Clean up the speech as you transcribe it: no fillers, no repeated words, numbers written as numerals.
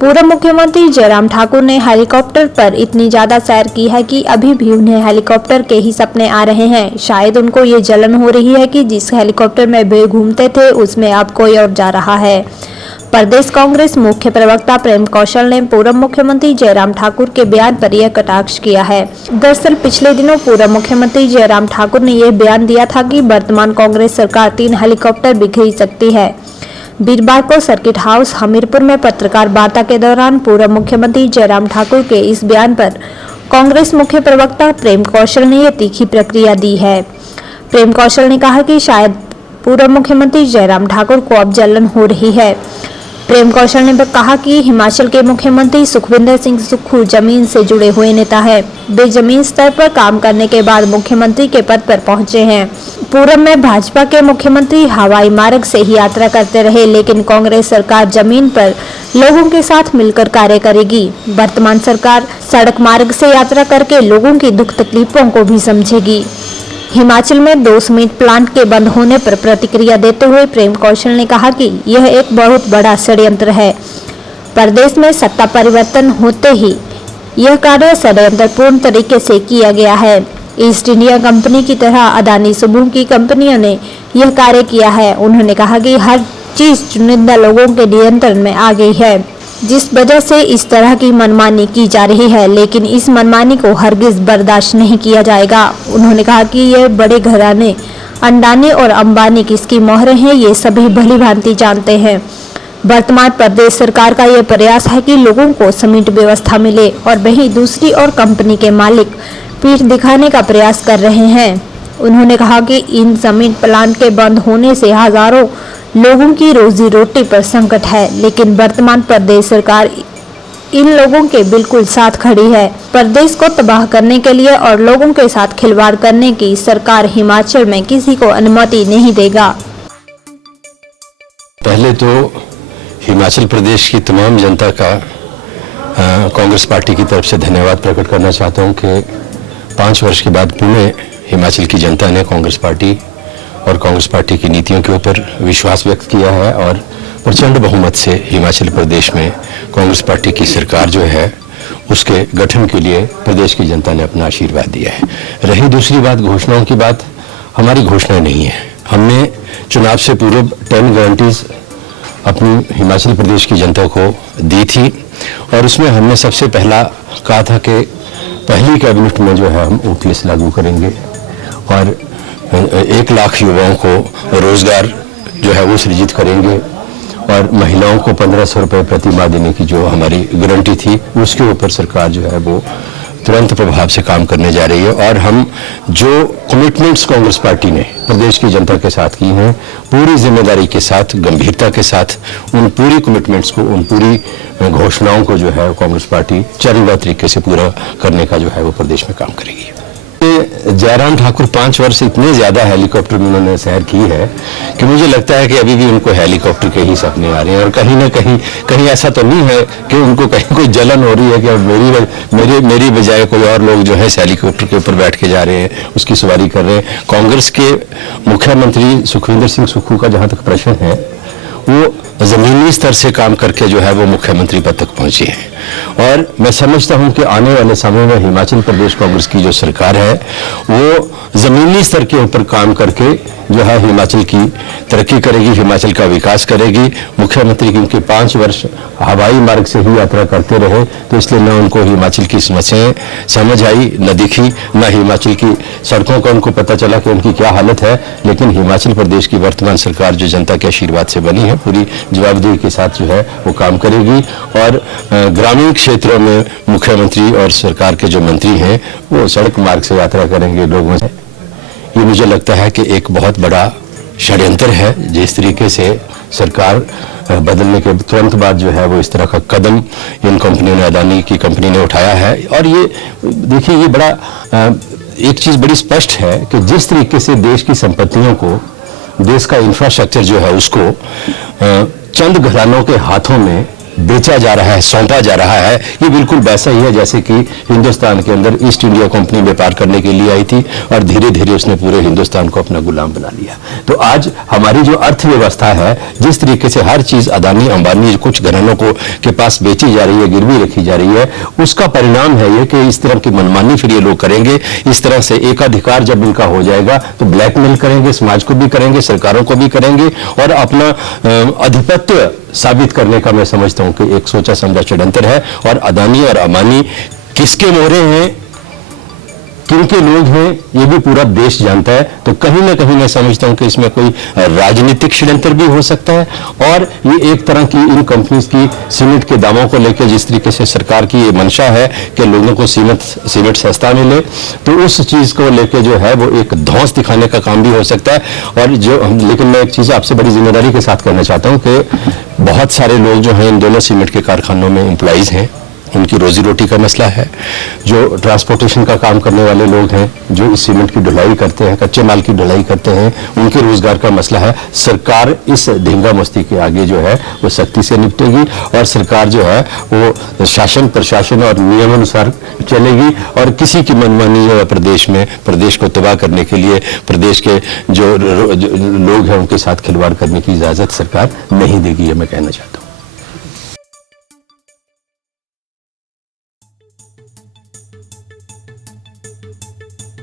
पूर्व मुख्यमंत्री जयराम ठाकुर ने हेलीकॉप्टर पर इतनी ज्यादा सैर की है कि अभी भी उन्हें हेलीकॉप्टर के ही सपने आ रहे हैं। शायद उनको ये जलन हो रही है कि जिस हेलीकॉप्टर में वे घूमते थे उसमें अब कोई और जा रहा है। प्रदेश कांग्रेस मुख्य प्रवक्ता प्रेम कौशल ने पूर्व मुख्यमंत्री जयराम ठाकुर के बयान पर यह कटाक्ष किया है। दरअसल पिछले दिनों पूर्व मुख्यमंत्री जयराम ठाकुर ने यह बयान दिया था कि वर्तमान कांग्रेस सरकार 3 हेलीकॉप्टर भी खरीद सकती है। वीरवार को सर्किट हाउस हमीरपुर में पत्रकार वार्ता के दौरान पूर्व मुख्यमंत्री जयराम ठाकुर के इस बयान पर कांग्रेस मुख्य प्रवक्ता प्रेम कौशल ने यह तीखी प्रतिक्रिया दी है। प्रेम कौशल ने कहा कि शायद पूर्व मुख्यमंत्री जयराम ठाकुर को अब जलन हो रही है। प्रेम कौशल ने कहा कि हिमाचल के मुख्यमंत्री सुखविंदर सिंह सुक्खू जमीन से जुड़े हुए नेता है। वे जमीन स्तर पर काम करने के बाद मुख्यमंत्री के पद पर पहुंचे हैं। पूर्व में भाजपा के मुख्यमंत्री हवाई मार्ग से ही यात्रा करते रहे, लेकिन कांग्रेस सरकार जमीन पर लोगों के साथ मिलकर कार्य करेगी। वर्तमान सरकार सड़क मार्ग से यात्रा करके लोगों की दुख तकलीफों को भी समझेगी। हिमाचल में 2 सीमेंट प्लांट के बंद होने पर प्रतिक्रिया देते हुए प्रेम कौशल ने कहा कि यह एक बहुत बड़ा षड्यंत्र है। प्रदेश में सत्ता परिवर्तन होते ही यह कार्य षड्यंत्रपूर्ण तरीके से किया गया है। ईस्ट इंडिया कंपनी की तरह अदानी समूह की कंपनियों ने यह कार्य किया है। उन्होंने कहा कि हर चीज चुनिंदा लोगों के नियंत्रण में आ गई है, जिस वजह से इस तरह की मनमानी की जा रही है, लेकिन इस मनमानी को हरगिज बर्दाश्त नहीं किया जाएगा। उन्होंने कहा कि ये बड़े घराने अंडानी और अंबानी किसकी मोहरें हैं, ये सभी भली भांति जानते हैं। वर्तमान प्रदेश सरकार का यह प्रयास है कि लोगों को सीमेंट व्यवस्था मिले और वहीं दूसरी ओर कंपनी के मालिक पीठ दिखाने का प्रयास कर रहे हैं। उन्होंने कहा कि इन सीमेंट प्लांट के बंद होने से हजारों लोगों की रोजी रोटी पर संकट है, लेकिन वर्तमान प्रदेश सरकार इन लोगों के बिल्कुल साथ खड़ी है। प्रदेश को तबाह करने के लिए और लोगों के साथ खिलवाड़ करने की सरकार हिमाचल में किसी को अनुमति नहीं देगा। पहले तो हिमाचल प्रदेश की तमाम जनता का कांग्रेस पार्टी की तरफ से धन्यवाद प्रकट करना चाहता हूं कि 5 वर्ष के बाद पुणे हिमाचल की जनता ने कांग्रेस पार्टी और कांग्रेस पार्टी की नीतियों के ऊपर विश्वास व्यक्त किया है और प्रचंड बहुमत से हिमाचल प्रदेश में कांग्रेस पार्टी की सरकार जो है उसके गठन के लिए प्रदेश की जनता ने अपना आशीर्वाद दिया है। रही दूसरी बात घोषणाओं की बात, हमारी घोषणा नहीं है। हमने चुनाव से पूर्व 10 गारंटीज अपनी हिमाचल प्रदेश की जनता को दी थी और उसमें हमने सबसे पहला कहा था कि पहली कैबिनेट में जो है हम OPS लागू करेंगे और 1 लाख युवाओं को रोजगार जो है वो सृजित करेंगे और महिलाओं को 1500 रुपये प्रति माह देने की जो हमारी गारंटी थी उसके ऊपर सरकार जो है वो तुरंत प्रभाव से काम करने जा रही है। और हम जो कमिटमेंट्स कांग्रेस पार्टी ने प्रदेश की जनता के साथ की हैं, पूरी जिम्मेदारी के साथ, गंभीरता के साथ उन पूरी कमिटमेंट्स को, उन पूरी घोषणाओं को जो है कांग्रेस पार्टी चरणबद्ध तरीके से पूरा करने का जो है वो प्रदेश में काम करेगी। जयराम ठाकुर 5 वर्ष इतने ज्यादा हेलीकॉप्टर में उन्होंने सैर की है कि मुझे लगता है कि अभी भी उनको हेलीकॉप्टर के ही सपने आ रहे हैं और कहीं ना कहीं ऐसा तो नहीं है कि उनको कहीं कोई जलन हो रही है कि अब मेरी बजाय कोई और लोग जो है हेलीकॉप्टर के ऊपर बैठ के जा रहे हैं, उसकी सवारी कर रहे हैं। कांग्रेस के मुख्यमंत्री सुखविंदर सिंह सुक्खू का जहां तक प्रश्न है, वो जमीनी स्तर से काम करके जो है वो मुख्यमंत्री पद तक पहुंचे हैं और मैं समझता हूं कि आने वाले समय में हिमाचल प्रदेश कांग्रेस की जो सरकार है वो जमीनी स्तर के ऊपर काम करके जो है हिमाचल की तरक्की करेगी, हिमाचल का विकास करेगी। मुख्यमंत्री क्योंकि 5 वर्ष हवाई मार्ग से ही यात्रा करते रहे तो इसलिए न उनको हिमाचल की समस्याएं समझ आई, न दिखी, न हिमाचल की सड़कों का उनको पता चला कि उनकी क्या हालत है। लेकिन हिमाचल प्रदेश की वर्तमान सरकार जो जनता के आशीर्वाद से बनी है, पूरी जवाबदेही के साथ जो है वो काम करेगी और ग्रामीण क्षेत्रों में मुख्यमंत्री और सरकार के जो मंत्री हैं वो सड़क मार्ग से यात्रा करेंगे लोगों से। ये मुझे लगता है कि एक बहुत बड़ा षड्यंत्र है। जिस तरीके से सरकार बदलने के तुरंत बाद जो है वो इस तरह का कदम इन कंपनियों ने, अदानी की कंपनी ने उठाया है और ये देखिए ये बड़ा एक चीज बड़ी स्पष्ट है कि जिस तरीके से देश की संपत्तियों को, देश का इंफ्रास्ट्रक्चर जो है उसको चंद घरानों के हाथों में बेचा जा रहा है, सौंपा जा रहा है, ये बिल्कुल वैसा ही है जैसे कि हिंदुस्तान के अंदर ईस्ट इंडिया कंपनी व्यापार करने के लिए आई थी और धीरे धीरे उसने पूरे हिंदुस्तान को अपना गुलाम बना लिया। तो आज हमारी जो अर्थव्यवस्था है, जिस तरीके से हर चीज अदानी अंबानी कुछ घरानों को के पास बेची जा रही है, गिरवी रखी जा रही है, उसका परिणाम है ये कि इस तरह की मनमानी फिर ये लोग करेंगे। इस तरह से एकाधिकार जब इनका हो जाएगा तो ब्लैकमेल करेंगे, समाज को भी करेंगे, सरकारों को भी करेंगे और अपना आधिपत्य साबित करने का मैं समझता हूं कि एक सोचा समझा षड्यंत्र है। और अदानी और अंबानी किसके मोहरे हैं, किनके लोग हैं, ये भी पूरा देश जानता है। तो कहीं ना कहीं मैं समझता हूं कि इसमें कोई राजनीतिक षड्यंत्र भी हो सकता है और ये एक तरह की इन कंपनीज की सीमेंट के दामों को लेकर जिस तरीके से सरकार की ये मंशा है कि लोगों को सीमेंट सस्ता मिले, तो उस चीज को लेकर जो है वो एक धौंस दिखाने का काम भी हो सकता है। और लेकिन मैं एक चीज आपसे बड़ी जिम्मेदारी के साथ कहना चाहता हूं कि बहुत सारे लोग जो हैं इन दोनों सीमेंट के कारखानों में एम्प्लॉइज हैं, उनकी रोजी रोटी का मसला है। जो ट्रांसपोर्टेशन का काम करने वाले लोग हैं, जो इस सीमेंट की ढुलाई करते हैं, कच्चे माल की ढुलाई करते हैं, उनके रोजगार का मसला है। सरकार इस धींगा मस्ती के आगे जो है वो सख्ती से निपटेगी और सरकार जो है वो शासन प्रशासन और नियमानुसार चलेगी और किसी की मनमानी या प्रदेश को तबाह करने के लिए प्रदेश के जो लोग हैं उनके साथ खिलवाड़ करने की इजाजत सरकार नहीं देगी, ये मैं कहना चाहता हूँ।